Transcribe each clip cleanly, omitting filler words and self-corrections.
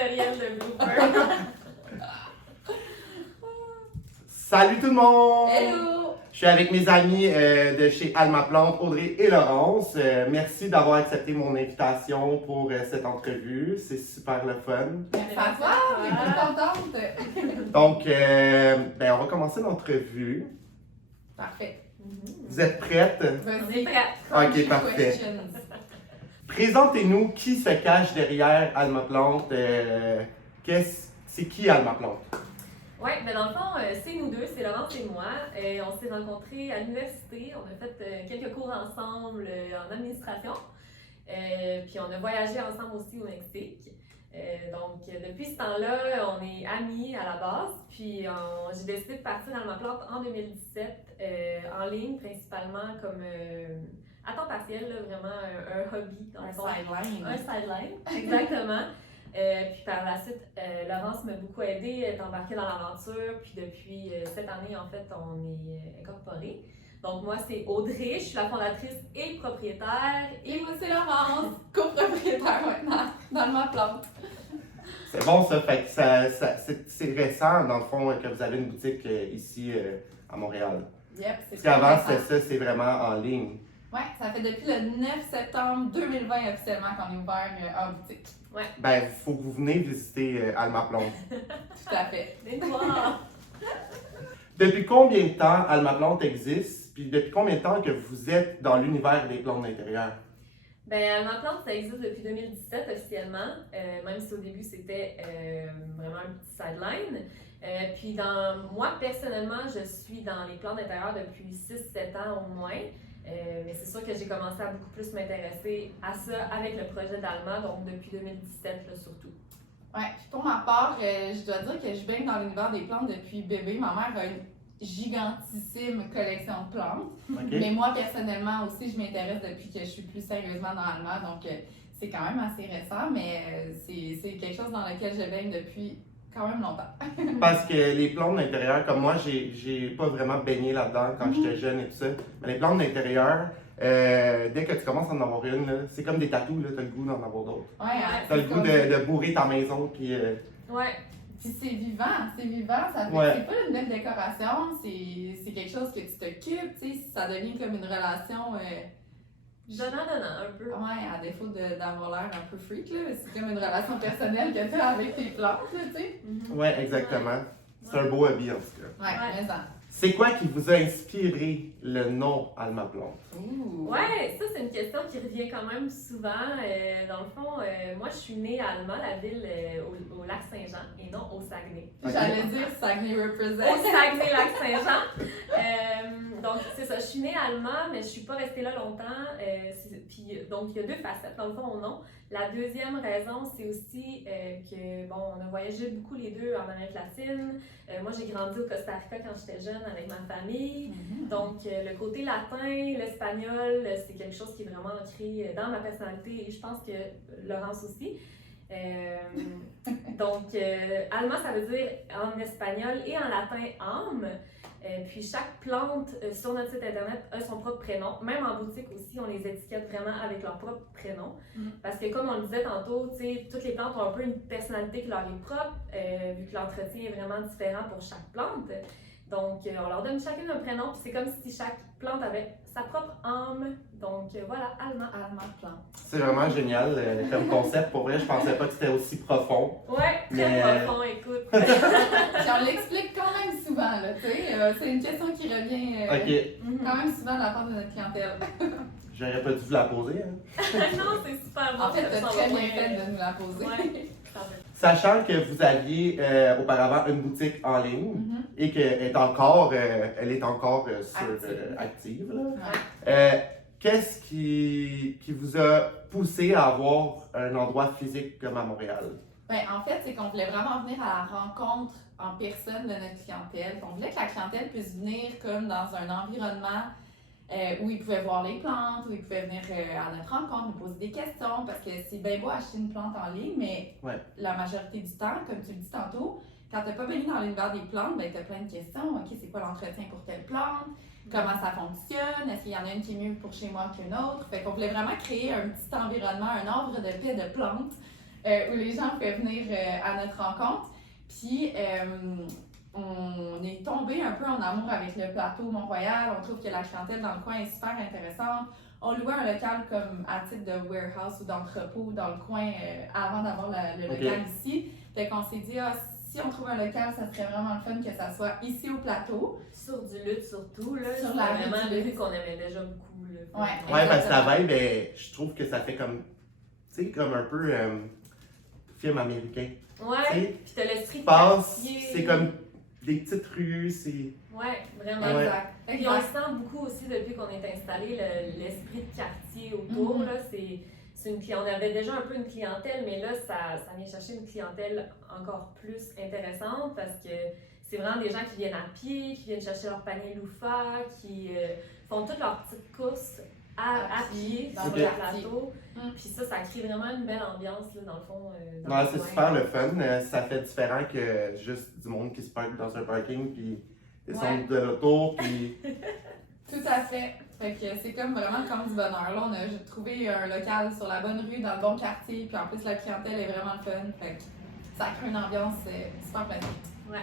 matériel de blooper. Salut tout le monde! Hello! Je suis avec mes amis de chez Alma Plante, Audrey et Laurence. Merci d'avoir accepté mon invitation pour cette entrevue. C'est super le fun. Merci à toi, on est bien contente. Donc, on va commencer l'entrevue. Parfait. Vous êtes prêtes? On est prêts. Ok, parfait. Présentez-nous qui se cache derrière Alma Plante. C'est qui Alma Plante? Oui, mais dans le fond, c'est nous deux, c'est Laurence et moi. On s'est rencontrés à l'université. On a fait quelques cours ensemble en administration. Puis on a voyagé ensemble aussi au Mexique. Donc, depuis ce temps-là, on est amis à la base. Puis j'ai décidé de partir dans Alma Plante en 2017, en ligne principalement comme à temps partiel, là, vraiment un hobby. Dans le fond. Sideline. Un sideline, exactement. Puis par la suite, Laurence m'a beaucoup aidée, elle est embarquée dans l'aventure. Puis depuis cette année, en fait, on est incorporés. Donc moi, c'est Audrey, je suis la fondatrice et propriétaire. Et moi, c'est Laurence, copropriétaire maintenant, dans ma plante. C'est bon ça, fait que c'est récent dans le fond que vous avez une boutique ici à Montréal. Yep, Parce qu'avant c'était ça, c'est vraiment en ligne. Ouais, ça fait depuis le 9 septembre 2020 officiellement qu'on est ouvert en boutique. Ouais. Ben, il faut que vous venez visiter Alma Plante. Tout à fait. Bonsoir. Depuis combien de temps Alma Plante existe? Puis depuis combien de temps que vous êtes dans l'univers des plantes d'intérieur? Ben, Alma Plante, ça existe depuis 2017 officiellement, même si au début c'était vraiment un petit sideline. Puis moi, personnellement, je suis dans les plantes d'intérieur depuis 6-7 ans au moins. Mais c'est sûr que j'ai commencé à beaucoup plus m'intéresser à ça avec le projet d'Alma, donc depuis 2017 là, surtout. Ouais, puis pour ma part, je dois dire que je baigne dans l'univers des plantes depuis bébé. Ma mère a une gigantissime collection de plantes. Okay. Mais moi, personnellement aussi, je m'intéresse depuis que je suis plus sérieusement dans Alma. Donc, c'est quand même assez récent, mais c'est quelque chose dans lequel je baigne depuis quand même longtemps. Parce que les plantes d'intérieur, comme moi, j'ai pas vraiment baigné là-dedans quand j'étais jeune et tout ça. Mais les plantes d'intérieur, dès que tu commences à en avoir une, là, c'est comme des tatous, t'as le goût d'en avoir d'autres. Ouais, T'as le goût de bourrer ta maison, puis... Ouais. Puis c'est vivant, ça fait Ouais. c'est pas une belle décoration, c'est quelque chose que tu t'occupes, tu sais, ça devient comme une relation... Donnant un peu. Ouais, à défaut d'avoir l'air un peu freak, là, c'est comme une relation personnelle que tu as avec tes plantes, là, tu sais. Ouais, exactement. C'est un beau hobby, en tout cas. Ouais, mais ça. C'est quoi qui vous a inspiré le nom Alma Plante? Ouais, ça c'est une question qui revient quand même souvent. Dans le fond, moi je suis née à Alma, la ville au lac Saint-Jean et non au Saguenay. Okay. J'allais dire Saguenay Au represent. Saguenay, lac Saint-Jean. Donc c'est ça, je suis née à Alma, mais je suis pas restée là longtemps. Puis donc il y a deux facettes dans le fond au nom. La deuxième raison, c'est aussi que bon, on a voyagé beaucoup les deux en Amérique latine. Moi j'ai grandi au Costa Rica quand j'étais jeune avec ma famille. Donc, le côté latin, l'espagnol, c'est quelque chose qui est vraiment ancré dans ma personnalité et je pense que Laurence aussi. Donc, Alma, ça veut dire en espagnol et en latin âme. Puis chaque plante sur notre site internet a son propre prénom. Même en boutique aussi, on les étiquette vraiment avec leur propre prénom. Parce que comme on le disait tantôt, toutes les plantes ont un peu une personnalité qui leur est propre, vu que l'entretien est vraiment différent pour chaque plante. Donc, on leur donne chacune un prénom, puis c'est comme si chaque plante avait sa propre âme. Donc, voilà, Alma. Alma plante. C'est vraiment génial comme concept. Pour vrai, je pensais pas que c'était aussi profond. Ouais, très Mais- profond, écoute. Puis on l'explique quand même souvent, là, tu sais. C'est une question qui revient Ok, quand même souvent de la part de notre clientèle. j'aurais pas dû vous la poser. Hein. Non, c'est super bon. En fait, ça t'as s'en très va bien fait de nous la poser. Ouais. Sachant que vous aviez auparavant une boutique en ligne et qu'elle est encore, active. Là. Qu'est-ce qui vous a poussé à avoir un endroit physique comme à Montréal? Ben, en fait, c'est qu'on voulait vraiment venir à la rencontre en personne de notre clientèle. On voulait que la clientèle puisse venir comme dans un environnement où ils pouvaient voir les plantes, où ils pouvaient venir à notre rencontre, nous poser des questions, parce que c'est bien beau acheter une plante en ligne, mais la majorité du temps, comme tu le dis tantôt, quand tu n'as pas baigné dans l'univers des plantes, ben, tu as plein de questions. OK, c'est quoi l'entretien pour telle plante? Comment ça fonctionne? Est-ce qu'il y en a une qui est mieux pour chez moi qu'une autre? Fait qu'on voulait vraiment créer un petit environnement, un ordre de paix de plantes où les gens pouvaient venir à notre rencontre. Puis, on est tombé un peu en amour avec le plateau Mont-Royal. On trouve que la clientèle dans le coin est super intéressante. On louait un local comme à titre de warehouse ou d'entrepôt dans le coin avant d'avoir le local ici. Fait qu'on s'est dit, si on trouve un local, ça serait vraiment le fun que ça soit ici au plateau. Sur du lutte surtout, là. Sur la vraiment lutte. le lutte qu'on aimait déjà beaucoup, là. Ouais, parce que la vibe, je trouve que ça fait comme, tu sais, comme un peu film américain. Ouais, puis t'as l'esprit de Passe, quartier. c'est comme des petites rues, c'est... Ouais, vraiment. Ouais. Exact. Puis on le sent beaucoup aussi depuis qu'on est installé, l'esprit de quartier autour, là, on avait déjà un peu une clientèle, mais là, ça vient chercher une clientèle encore plus intéressante parce que c'est vraiment des gens qui viennent à pied, qui viennent chercher leur panier loufa, qui font toutes leurs petites courses à pied dans sur le le quartier. plateau. Puis ça crée vraiment une belle ambiance, là, dans le fond. Dans Ouais, le c'est coin. super le fun. Ça fait différent que juste du monde qui se parque dans un parking puis descendre de l'auto. Puis... Tout à fait. Fait que c'est comme vraiment comme du bonheur. Là, on a trouvé un local sur la bonne rue, dans le bon quartier, puis en plus la clientèle est vraiment le fun. Fait que ça crée une ambiance super plaisante. Ouais.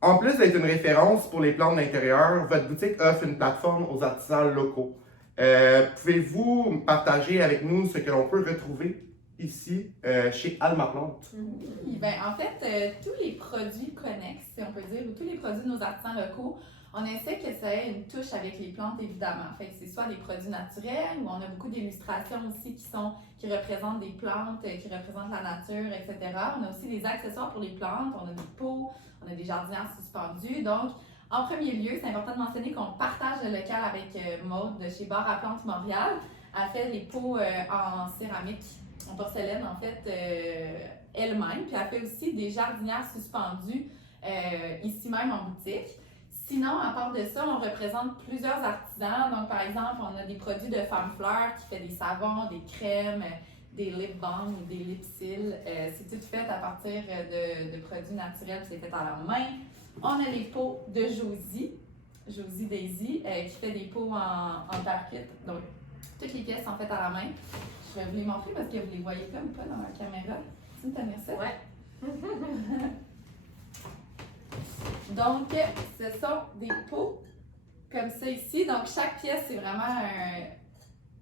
En plus d'être une référence pour les plantes d'intérieur, votre boutique offre une plateforme aux artisans locaux. Pouvez-vous partager avec nous ce que l'on peut retrouver ici chez Alma Plante? Oui, ben, en fait, tous les produits connexes, si on peut dire, ou tous les produits de nos artisans locaux, on essaie que ça ait une touche avec les plantes, évidemment. Fait que c'est soit des produits naturels, ou on a beaucoup d'illustrations aussi qui représentent des plantes, qui représentent la nature, etc. On a aussi des accessoires pour les plantes, on a des pots, on a des jardinières suspendues. Donc, en premier lieu, c'est important de mentionner qu'on partage le local avec Maude de chez Bar à Plantes Montréal. Elle fait les pots en céramique, en porcelaine en fait, elle-même. Puis elle fait aussi des jardinières suspendues ici même en boutique. Sinon, à part de ça, on représente plusieurs artisans. Donc, par exemple, on a des produits de Femme Fleur qui fait des savons, des crèmes, des lip balms ou des lipsils. C'est tout fait à partir de produits naturels, c'est fait à la main. On a les pots de Josie Daisy, qui fait des pots en terre cuite. Donc, toutes les pièces sont faites à la main. Je vais vous les montrer parce que vous les voyez comme pas dans la caméra. Tu me tenir ça? Ouais. Donc, ce sont des pots comme ça ici. Donc, chaque pièce, c'est vraiment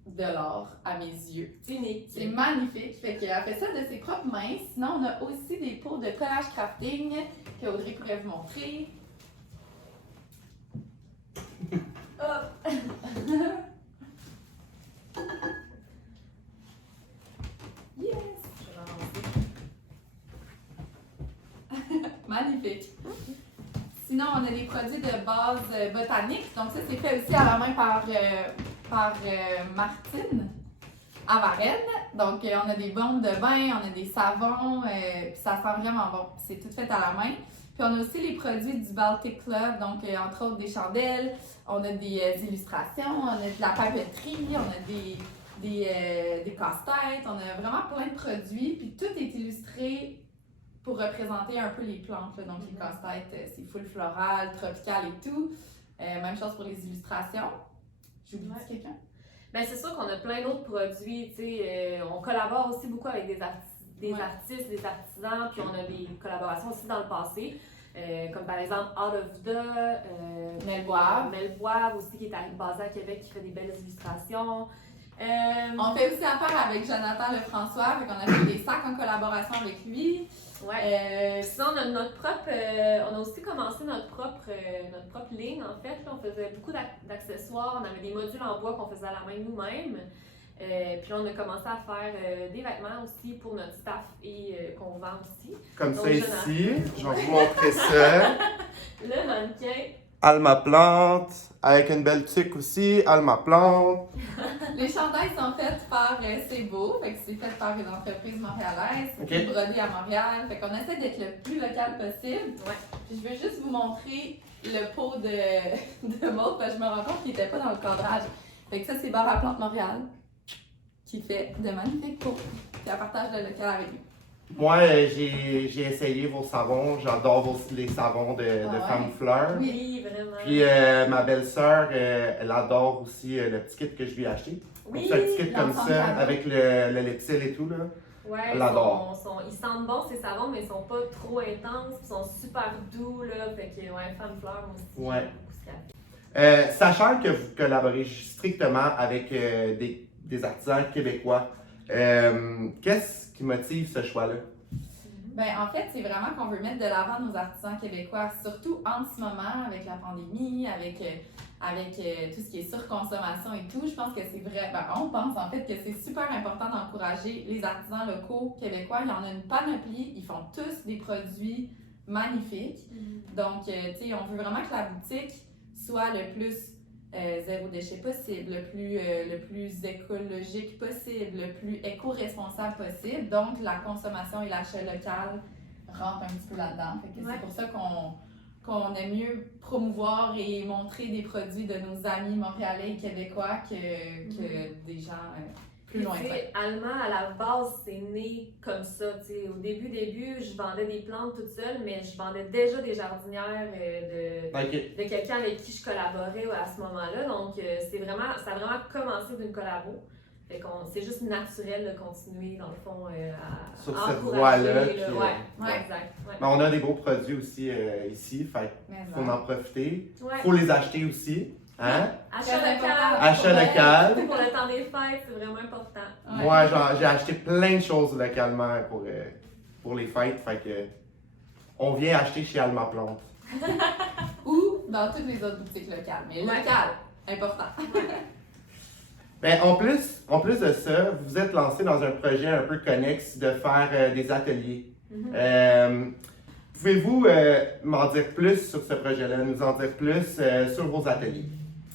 de l'or à mes yeux. C'est unique. C'est magnifique. Fait qu'elle a fait ça de ses propres mains. Sinon, on a aussi des pots de collage crafting que Audrey pourrait vous montrer. Hop! Yes! Je vais avancer. Magnifique. Sinon, on a des produits de base botanique. Donc ça, c'est fait aussi à la main par Martine à Varennes. Donc, on a des bombes de bain, on a des savons, puis ça sent vraiment bon. C'est tout fait à la main. Puis on a aussi les produits du Baltic Club, donc entre autres des chandelles, on a des illustrations, on a de la papeterie, on a des casse-têtes, on a vraiment plein de produits. Puis tout est illustré pour représenter un peu les plantes. Là. Donc les casse-têtes, c'est full floral, tropical et tout. Même chose pour les illustrations. J'oublie quelqu'un? Ben, c'est sûr qu'on a plein d'autres produits. On collabore aussi beaucoup avec des artistes, des artisans, puis on a des collaborations aussi dans le passé. Comme par exemple Out of the, Melboire aussi, qui est basé à Québec, qui fait des belles illustrations. On fait aussi affaire avec Jonathan Lefrançois, fait qu'on a fait des sacs en collaboration avec lui. Ouais. Sinon, on a on a aussi commencé notre propre ligne en fait. Là, on faisait beaucoup d'accessoires, on avait des modules en bois qu'on faisait à la main nous-mêmes. Puis on a commencé à faire des vêtements aussi pour notre staff et qu'on vend aussi. Comme donc, ça ici, je vais vous montrer ça. Le mannequin. Alma Plante, avec une belle tuque aussi, Alma Plante. Les chandails sont faits par C'est Beau, fait que c'est fait par une entreprise montréalaise, Okay. brodé à Montréal, fait qu'on essaie d'être le plus local possible. Ouais. Puis je veux juste vous montrer le pot de Maud, parce que je me rends compte qu'il n'était pas dans le cadrage. Fait que ça, c'est Bar à Plante Montréal, qui fait de magnifiques pots, puis elle partage le local avec nous. Moi, j'ai essayé vos savons. J'adore les savons de Femme Fleur. Oui, vraiment. Puis ma belle-sœur, elle adore aussi le petit kit que je lui ai acheté. Oui, Donc, c'est un petit kit comme l'ensemble ça, cadeau. avec le lipsil et tout. Là. Ouais, l'adore. ils sentent bon ces savons, mais ils sont pas trop intenses, ils sont super doux, là. Fait que, ouais, femme fleur, moi aussi, Ouais. j'aime beaucoup ce café. Sachant que vous collaborez strictement avec des artisans québécois, qu'est-ce qui motive ce choix-là? Ben, en fait, c'est vraiment qu'on veut mettre de l'avant nos artisans québécois, surtout en ce moment, avec la pandémie, avec tout ce qui est surconsommation et tout. Je pense que c'est vrai, on pense en fait que c'est super important d'encourager les artisans locaux québécois. Il y en a une panoplie, ils font tous des produits magnifiques. Donc, tu sais, on veut vraiment que la boutique soit le plus zéro déchet possible, le plus écologique possible, le plus éco-responsable possible. Donc, la consommation et l'achat local rentrent un petit peu là-dedans. Fait que c'est pour ça qu'on aime mieux promouvoir et montrer des produits de nos amis montréalais et québécois que des gens plus lointains. Alma, à la base, c'est né comme ça. T'sais. Au début, je vendais des plantes toute seule, mais je vendais déjà des jardinières de quelqu'un avec qui je collaborais à ce moment-là. Donc, ça a vraiment commencé d'une collabo. Fait c'est juste naturel de continuer, dans le fond, sur à cette encourager. voie-là. Exact. Ouais. Mais on a des beaux produits aussi ici, fait faut en profiter. Ouais. Faut les acheter aussi. Hein? Achat local. Achat local. Pour le temps des fêtes, c'est vraiment important. Ouais. Moi, j'ai acheté plein de choses localement pour les fêtes. Fait que on vient acheter chez Alma Plante. Ou dans toutes les autres boutiques locales. Mais local, important. Ben, en plus de ça, vous vous êtes lancé dans un projet un peu connexe de faire des ateliers. Pouvez-vous m'en dire plus sur ce projet-là, nous en dire plus sur vos ateliers?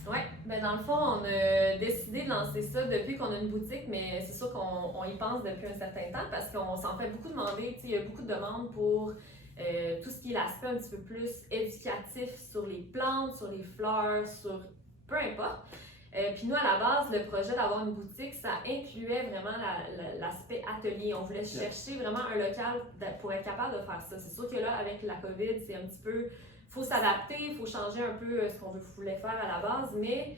Oui, ben dans le fond, on a décidé de lancer ça depuis qu'on a une boutique, mais c'est sûr qu'on y pense depuis un certain temps parce qu'on s'en fait beaucoup demander. Il y a beaucoup de demandes pour tout ce qui est l'aspect un petit peu plus éducatif sur les plantes, sur les fleurs, sur peu importe. Puis nous, à la base, le projet d'avoir une boutique, ça incluait vraiment l'aspect atelier. On voulait chercher vraiment un local pour être capable de faire ça. C'est sûr que là, avec la COVID, c'est un petit peu... Il faut s'adapter, il faut changer un peu ce qu'on voulait faire à la base, mais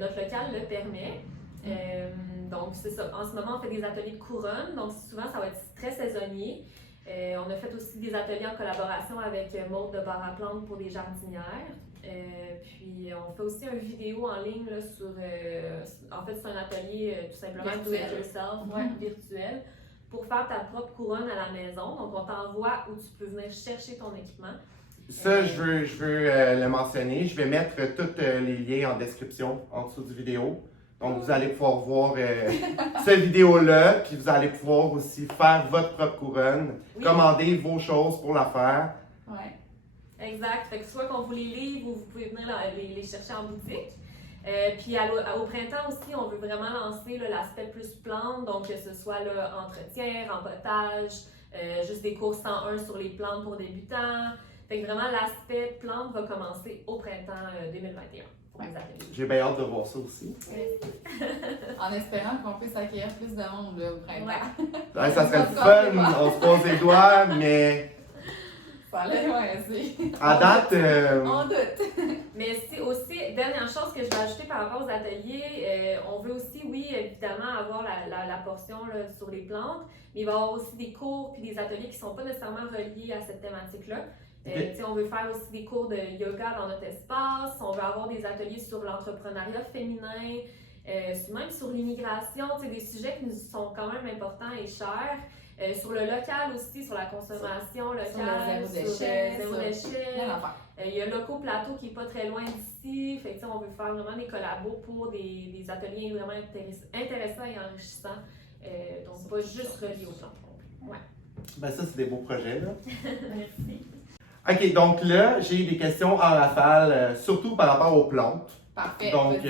notre local le permet. Donc, c'est ça. En ce moment, on fait des ateliers de couronne. Donc, souvent, ça va être très saisonnier. On a fait aussi des ateliers en collaboration avec Maude de Bar à Plantes pour des jardinières. Puis on fait aussi une vidéo en ligne là, en fait c'est un atelier tout simplement do it yourself, virtuel, pour faire ta propre couronne à la maison. Donc on t'envoie où tu peux venir chercher ton équipement. Ça, je veux le mentionner. Je vais mettre tous les liens en description en dessous du vidéo. Donc vous allez pouvoir voir cette vidéo-là, puis vous allez pouvoir aussi faire votre propre couronne, commander vos choses pour la faire. Ouais. Exact. Fait que soit qu'on vous les livre ou vous pouvez venir les chercher en boutique. Puis au printemps aussi, on veut vraiment lancer l'aspect plus plante, donc que ce soit entretien, rempotage, juste des cours 101 sur les plantes pour débutants. Fait que vraiment l'aspect plante va commencer au printemps 2021 pour les ateliers. J'ai bien hâte de voir ça aussi. En espérant qu'on puisse accueillir plus de monde là, au printemps. Ouais, ça serait le fun, on se pose les doigts, mais... À date, on doute. Mais c'est aussi, dernière chose que je vais ajouter par rapport aux ateliers, on veut aussi, oui, évidemment, avoir la portion là, sur les plantes, mais il va y avoir aussi des cours puis des ateliers qui ne sont pas nécessairement reliés à cette thématique-là. On veut faire aussi des cours de yoga dans notre espace, on veut avoir des ateliers sur l'entrepreneuriat féminin, même sur l'immigration, des sujets qui nous sont quand même importants et chers. Sur le local aussi, sur la consommation locale, sur le zéro déchet. Il y a Loco Plateau qui n'est pas très loin d'ici. Fait que, on veut faire vraiment des collabos pour des ateliers vraiment intéressants et enrichissants. Donc, pas juste reliés aux plantes. Ouais. Ben ça, c'est des beaux projets, là. Merci. OK, donc là, j'ai des questions en rafale, surtout par rapport aux plantes. Parfait. Donc,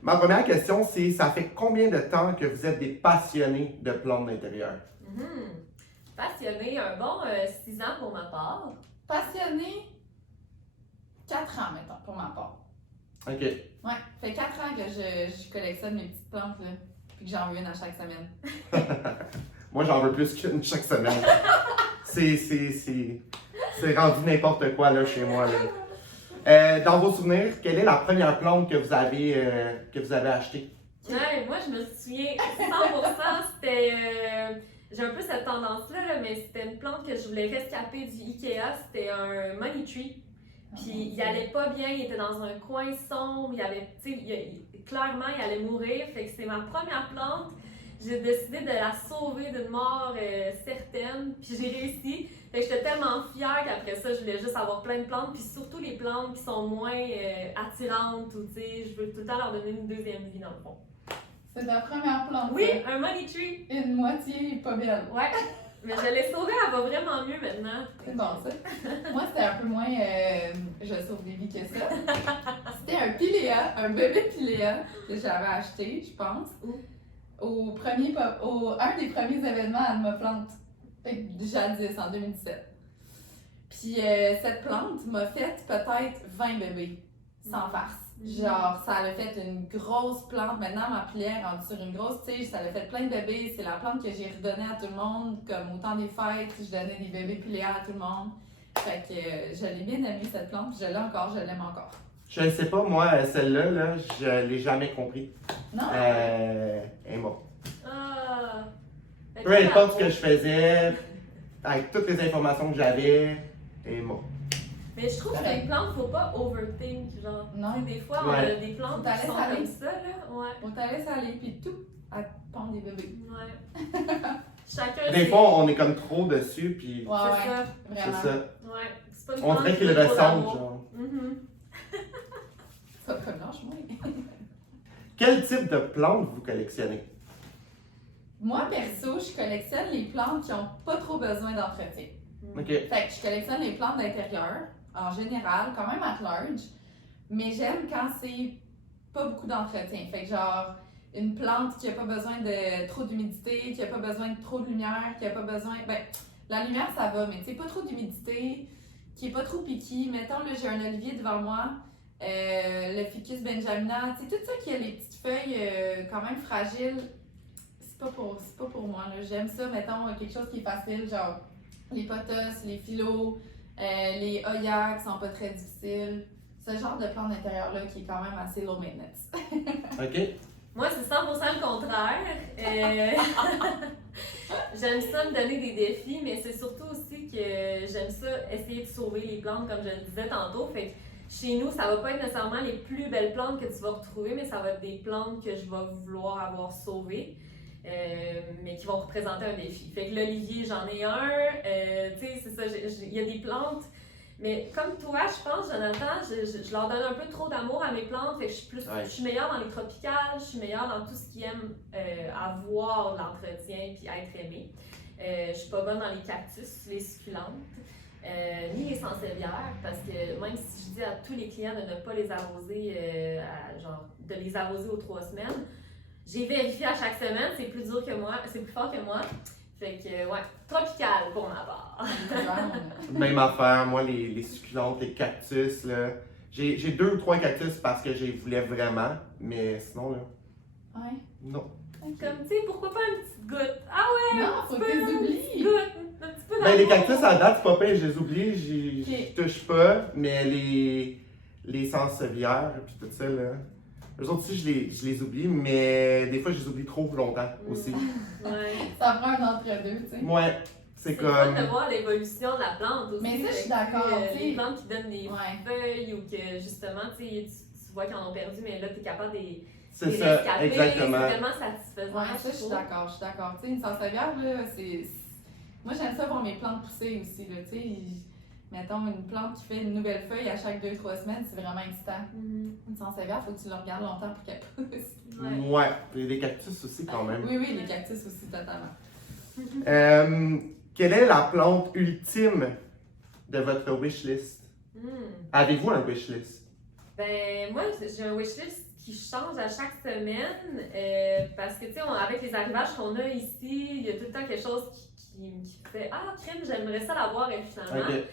ma première question, c'est ça fait combien de temps que vous êtes des passionnés de plantes d'intérieur? Passionné, un bon 6 ans pour ma part. Passionné, 4 ans, mettons, pour ma part. OK. Ouais, fait 4 ans que je collectionne mes petites plantes, là, puis que j'en veux une à chaque semaine. Moi, j'en veux plus qu'une chaque semaine. C'est rendu n'importe quoi, là, chez moi, là. Dans vos souvenirs, quelle est la première plante que vous avez achetée? Ouais, moi, je me souviens 100%, c'était j'ai un peu cette tendance-là, là, mais c'était une plante que je voulais rescaper du Ikea. C'était un money tree. Puis il allait pas bien, il était dans un coin sombre, il avait, tu sais, clairement il allait mourir. Fait que c'est ma première plante. J'ai décidé de la sauver d'une mort certaine, puis j'ai réussi. Fait que j'étais tellement fière qu'après ça, je voulais juste avoir plein de plantes, puis surtout les plantes qui sont moins attirantes ou, tu sais, je veux tout le temps leur donner une deuxième vie dans le fond. C'est ta première plante? Oui, un money tree. Une moitié pas belle. Ouais, mais je l'ai sauvée, elle va vraiment mieux maintenant. C'est bon ça. Moi, c'était un peu moins je sauve des vies que ça. C'était un pilea, un bébé pilea que j'avais acheté, je pense. Un des premiers événements à ma plante, jadis, en 2017. Puis cette plante m'a fait peut-être 20 bébés, sans farce. Genre, ça a fait une grosse plante. Maintenant, ma pilière est rendue sur une grosse tige, ça a fait plein de bébés. C'est la plante que j'ai redonnée à tout le monde, comme au temps des fêtes, je donnais des bébés piléas à tout le monde. Fait que je l'ai bien aimée cette plante, puis je l'ai encore, je l'aime encore. Je ne sais pas, moi, celle-là, là, je l'ai jamais compris. Non? Elle est morte. Ah! Peu importe ce que je faisais, avec toutes les informations que j'avais, elle est morte. Mais je trouve que les plantes, faut pas overthink, genre. Non. Tu sais, des fois, on a des plantes Faut qui sont aller comme ça, là. Ouais. On t'a laissé aller, puis tout, à pondre des bébés. Ouais. Chacun. Des fois, on est comme trop dessus, puis Ouais, c'est ouais, ça. c'est vraiment. ça. Ouais. C'est pas une On plante dirait qui qu'ils veut trop ressentent, d'amour. genre. Ça, comme lâche-moi. Quel type de plantes vous collectionnez? Moi, perso, je collectionne les plantes qui n'ont pas trop besoin d'entretien. OK. Fait que je collectionne les plantes d'intérieur, en général, quand même at large, mais j'aime quand c'est pas beaucoup d'entretien. Fait que genre, une plante qui a pas besoin de trop d'humidité, qui a pas besoin de trop de lumière, qui a pas besoin... Ben, la lumière, ça va, mais tu sais, pas trop d'humidité, qui est pas trop piqué. Mettons, là, j'ai un olivier devant moi, le Ficus benjamina, tu sais, tout ça qui a les petites feuilles quand même fragiles, c'est pas pour moi, là. J'aime ça, mettons, quelque chose qui est facile, genre les pothos, les phyllos, les Hoya qui sont pas très difficiles. Ce genre de plante d'intérieur-là qui est quand même assez low maintenance. OK. Moi, c'est 100% le contraire. J'aime ça me donner des défis, mais c'est surtout aussi que j'aime ça essayer de sauver les plantes, comme je le disais tantôt. Fait que chez nous, ça va pas être nécessairement les plus belles plantes que tu vas retrouver, mais ça va être des plantes que je vais vouloir avoir sauvées. Mais qui vont représenter un défi. Fait que l'olivier, j'en ai un. Tu sais, c'est ça, il y a des plantes. Mais comme toi, je pense, Jonathan, je leur donne un peu trop d'amour à mes plantes. Fait que je suis meilleure dans les tropicales, je suis meilleure dans tout ce qui aime avoir de l'entretien puis être aimé. Je suis pas bonne dans les cactus, les succulentes, ni les sansevieres, parce que même si je dis à tous les clients de ne pas les arroser, de les arroser aux 3 semaines, j'ai vérifié à chaque semaine, c'est plus dur que moi, c'est plus fort que moi. Fait que, ouais, tropical pour ma part. Même affaire, moi, les succulentes, les cactus, là. J'ai 2 ou 3 cactus parce que je les voulais vraiment, mais sinon, là. Ouais. Non. Comme, tu sais, pourquoi pas une petite goutte? Ah ouais! Non, faut que tu les oublies. Goutte, un petit peu Ben, les d'amour. cactus à date, c'est pas pire, je les oublie, j'y Ok. touche pas, mais les sansevieres, puis tout ça, là. Eux autres aussi, je les oublie, mais des fois, je les oublie trop longtemps aussi. Ouais. Ça prend un entre-deux, tu sais. Ouais, c'est C'est comme. fun de voir l'évolution de la plante aussi. Mais ça, je suis Fait que, d'accord, tu sais. Les plantes qui donnent des Ouais. feuilles ou que justement, tu sais, tu vois qu'ils en ont perdu, mais là, tu es capable de les C'est les ça, rescaper. exactement. C'est vraiment satisfaisant. Ouais, ça, je suis d'accord, Tu sais, une sansevieire, là, c'est... Moi, j'aime ça voir mes plantes pousser aussi, là, tu sais. Mettons, une plante qui fait une nouvelle feuille à chaque 2-3 semaines, c'est vraiment excitant. Une sansevieure, il faut que tu le regardes longtemps pour qu'elle pousse. Ouais. Ouais, et les cactus aussi, quand même. Oui, les cactus aussi, totalement. Quelle est la plante ultime de votre wishlist? Avez-vous un wishlist? Ben, moi, j'ai un wishlist qui change à chaque semaine parce que, tu sais, avec les arrivages qu'on a ici, il y a tout le temps quelque chose qui fait « Ah, crème, j'aimerais ça l'avoir finalement. Ok.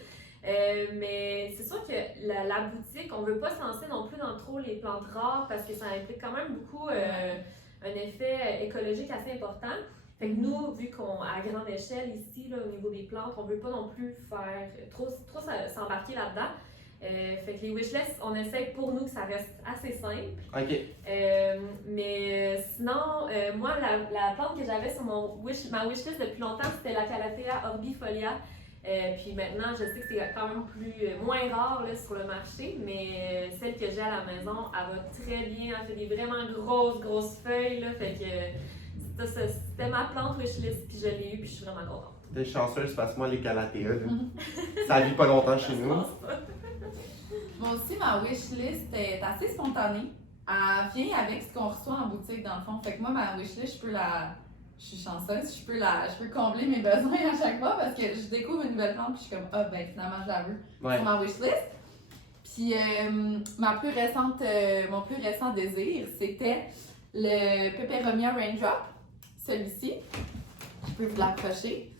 Mais c'est sûr que la boutique, on veut pas se lancer non plus dans trop les plantes rares parce que ça implique quand même beaucoup un effet écologique assez important. Fait que nous, vu qu'on à grande échelle ici, là, au niveau des plantes, on veut pas non plus faire trop s'embarquer là-dedans. Fait que les wishlists, on essaie pour nous que ça reste assez simple. OK. Mais sinon, moi, la plante que j'avais sur ma wishlist depuis longtemps, c'était la Calathea orbifolia. Puis maintenant, je sais que c'est quand même moins rare là, sur le marché, mais celle que j'ai à la maison, elle va très bien. Elle fait des vraiment grosses feuilles. Là, fait que c'était ma plante wishlist, puis je l'ai eue, puis je suis vraiment contente. T'es chanceuse parce que moi, les Calathea, ça vit pas longtemps chez nous. Moi aussi, ma wishlist est assez spontanée. Elle vient avec ce qu'on reçoit en boutique, dans le fond. Fait que moi, ma wishlist, je suis chanceuse, je peux combler mes besoins à chaque fois parce que je découvre une nouvelle plante puis je suis comme, finalement, je la veux sur ma wishlist. Puis, mon plus récent désir, c'était le Peperomia Raindrop, celui-ci. Je peux vous l'approcher.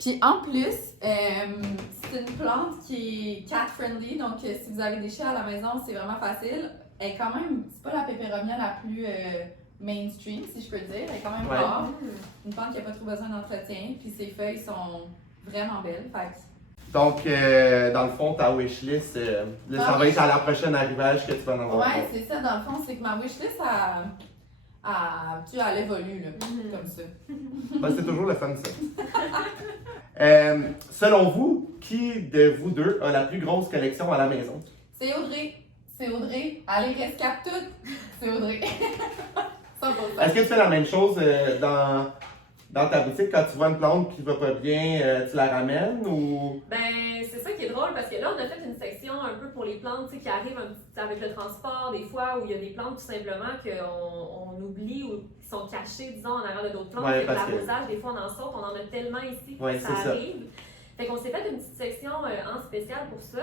Puis en plus, c'est une plante qui est cat-friendly, donc si vous avez des chiens à la maison, c'est vraiment facile. Elle est quand même, c'est pas la Peperomia la plus mainstream, si je peux le dire. Elle est quand même rare. Une plante qui n'a pas trop besoin d'entretien, puis ses feuilles sont vraiment belles. Donc, dans le fond, ta wishlist, ça va être à la prochaine arrivage que tu vas en avoir. Ouais, c'est ça. Dans le fond, c'est que ma wishlist, elle évolue, là, comme ça. C'est toujours le fun, ça. Selon vous, qui de vous deux a la plus grosse collection à la maison? C'est Audrey. Allez, rescape tout. C'est Audrey. 100%. Est-ce que tu fais la même chose dans ta boutique quand tu vois une plante qui va pas bien, tu la ramènes ou? Ben, c'est ça qui est drôle parce que là, on a fait une section un peu pour les plantes qui arrivent avec le transport, des fois où il y a des plantes tout simplement qu'on oublie ou qui sont cachées, disons, en arrière de d'autres plantes. Ouais, avec l'arrosage, des fois on en saute, on en a tellement ici que ça arrive. Fait qu'on s'est fait une petite section en spécial pour ça.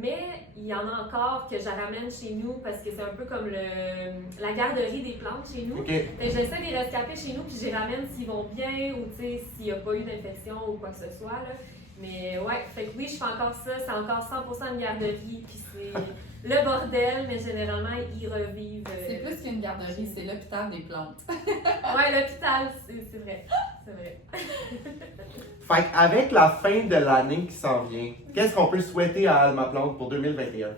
Mais il y en a encore que je ramène chez nous parce que c'est un peu comme la garderie des plantes chez nous. Okay. J'essaie de les rescaper chez nous puis je les ramène s'ils vont bien ou s'il n'y a pas eu d'infection ou quoi que ce soit. Là. Mais ouais, fait que oui, je fais encore ça. C'est encore 100% de garderie puis c'est le bordel, mais généralement ils revivent. C'est plus qu'une garderie, c'est l'hôpital des plantes. Ouais, l'hôpital, c'est vrai. C'est vrai. Fait qu'avec la fin de l'année qui s'en vient, qu'est-ce qu'on peut souhaiter à Alma Plante pour 2021?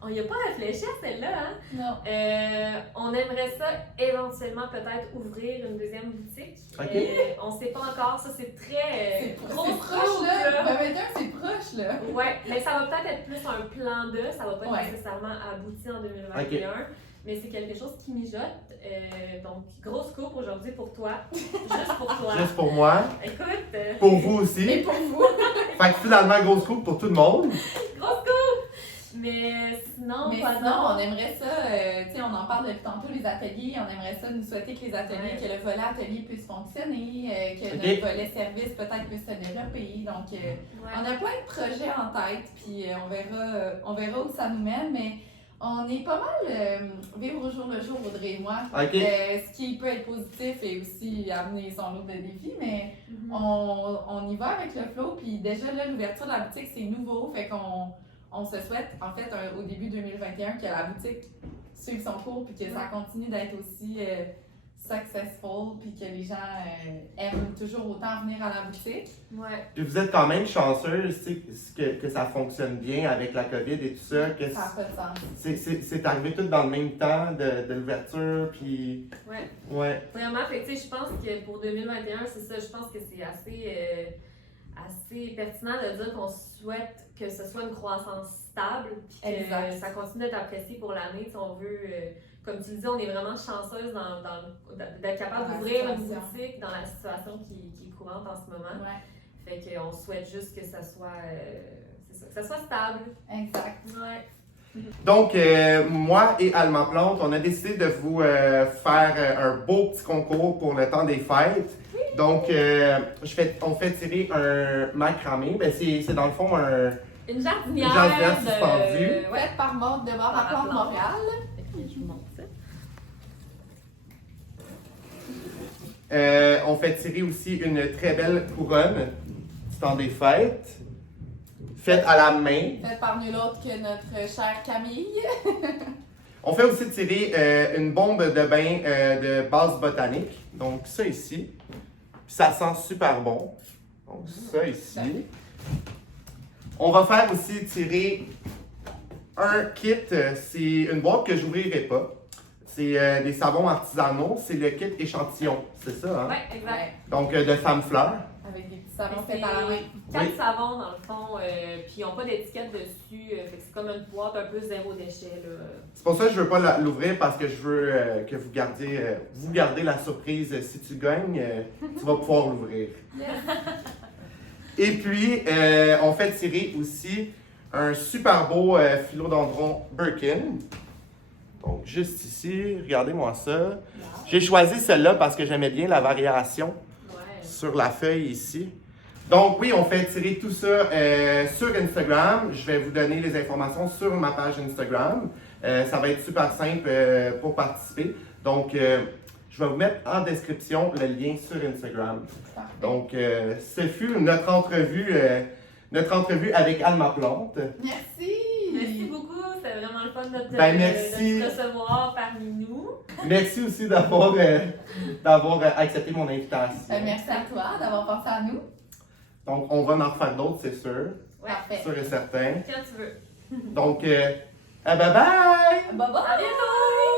On n'y a pas réfléchi à celle-là, hein? Non. On aimerait ça éventuellement peut-être ouvrir une deuxième boutique. Okay. On ne sait pas encore, ça c'est très c'est proche là. 2021, c'est proche là. Ouais, mais ça va peut-être être plus un plan de, ça va pas nécessairement aboutir en 2021. Okay. Mais c'est quelque chose qui mijote. Donc, grosse coupe aujourd'hui pour toi. Juste pour toi. Juste pour moi. Écoute. Pour vous aussi. Et pour vous. Fait que finalement, grosse coupe pour tout le monde. Grosse coupe! Mais sinon, on aimerait ça, tu sais, on en parle depuis tantôt, les ateliers, on aimerait ça nous souhaiter que les ateliers, que le volet atelier puisse fonctionner, que notre volet service peut-être puisse se développer. Donc, on a plein de projets en tête, puis on verra où ça nous mène, mais on est pas mal vivre au jour le jour, Audrey et moi. Okay. Ce qui peut être positif et aussi amener son lot de défis, mais on y va avec le flow, puis déjà là, l'ouverture de la boutique, c'est nouveau, fait qu'on se souhaite, en fait, au début 2021, que la boutique suive son cours puis que ça continue d'être aussi successful puis que les gens aiment toujours autant venir à la boutique. Ouais. Puis vous êtes quand même chanceuse que ça fonctionne bien avec la COVID et tout ça. Que ça n'a pas de sens. C'est arrivé tout dans le même temps de l'ouverture, puis... Ouais. Vraiment, fait que je pense que pour 2021, c'est ça, je pense que c'est assez pertinent de dire qu'on souhaite que ce soit une croissance stable puis que ça continue d'être apprécié pour l'année. Si on veut, comme tu le dis, on est vraiment chanceuse d'être capable d'ouvrir une boutique dans la situation qui est courante en ce moment. Ouais. Fait qu'on souhaite juste que ça soit, que ça soit stable. Exact. Ouais. Donc, moi et Alma Plante, on a décidé de vous faire un beau petit concours pour le temps des fêtes. Donc, on fait tirer un macramé. Ben, c'est dans le fond une jardinière suspendue. Faite par Maud de Bord à Plante Montréal. Je vous montre ça. On fait tirer aussi une très belle couronne du temps des fêtes. Faite à la main. Faite par nul autre que notre chère Camille. On fait aussi tirer une bombe de bain de base botanique. Donc, ça ici. Puis ça sent super bon. Donc, ça ici. On va faire aussi tirer un kit. C'est une boîte que je n'ouvrirai pas. C'est des savons artisanaux. C'est le kit échantillon. C'est ça, hein? Ouais, exact. Ouais, Donc, de femme fleur. avec des petits savons C'est faits par la main. 4 Oui. savons dans le fond, puis ils n'ont pas d'étiquette dessus. Fait que c'est comme une boîte un peu zéro déchet. Là. C'est pour ça que je veux pas l'ouvrir parce que je veux que vous gardez la surprise. Si tu gagnes, tu vas pouvoir l'ouvrir. Et puis, on fait tirer aussi un super beau philodendron Birkin. Donc, juste ici, regardez-moi ça. J'ai choisi celle-là parce que j'aimais bien la variation Ouais. sur la feuille ici. Donc, oui, on fait tirer tout ça sur Instagram. Je vais vous donner les informations sur ma page Instagram. Ça va être super simple pour participer. Donc, je vais vous mettre en description le lien sur Instagram. Parfait. Donc, ce fut notre entrevue avec Alma Plante. Merci! Merci beaucoup, c'était vraiment le fun de te, merci. de te recevoir parmi nous. Merci aussi d'avoir accepté mon invitation. Merci à toi d'avoir pensé à nous. Donc, on va en refaire d'autres, c'est sûr. Ouais, Parfait. Sûr et certain. quand tu veux. Donc, bye bye! Bye bye! À bientôt!